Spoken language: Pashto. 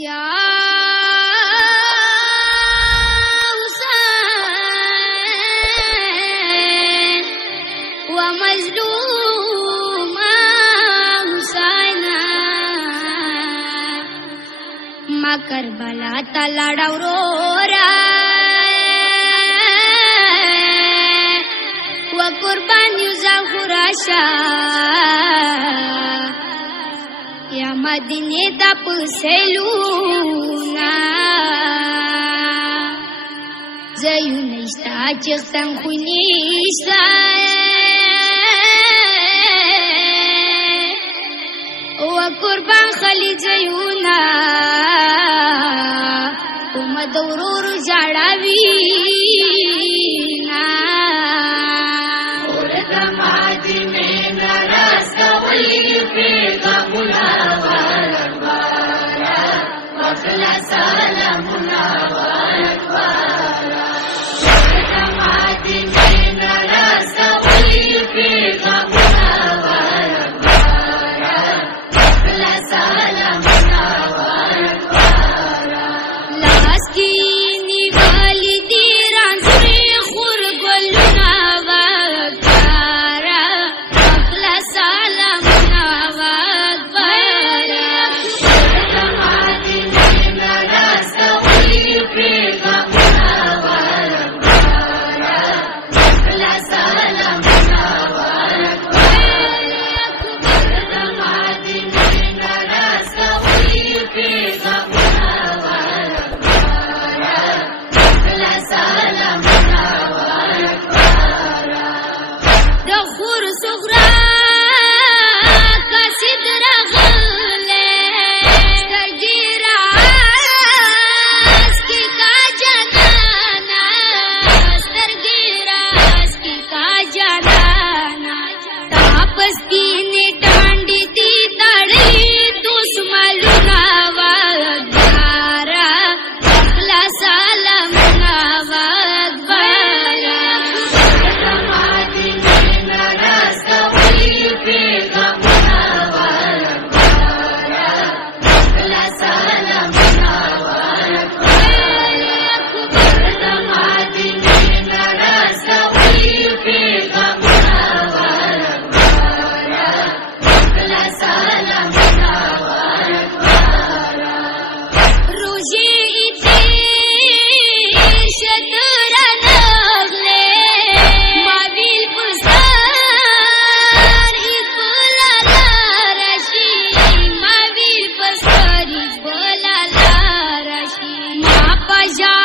یا حسین و مظلوم حسین ما کربلا تا لڑا ورورا و قربان یوزا راشا یا مدینه دا پسلونا زیو نشتا چختن خونیشتا و قربان خلی زیونا دورور جاڑاوینا اور دمادی میں نراز کوئی پیغامنا والوارا وقلا سلامنا والوارا اور دمادی میں نراز کوئی پیغامنا والوارا وقلا سلامنا जा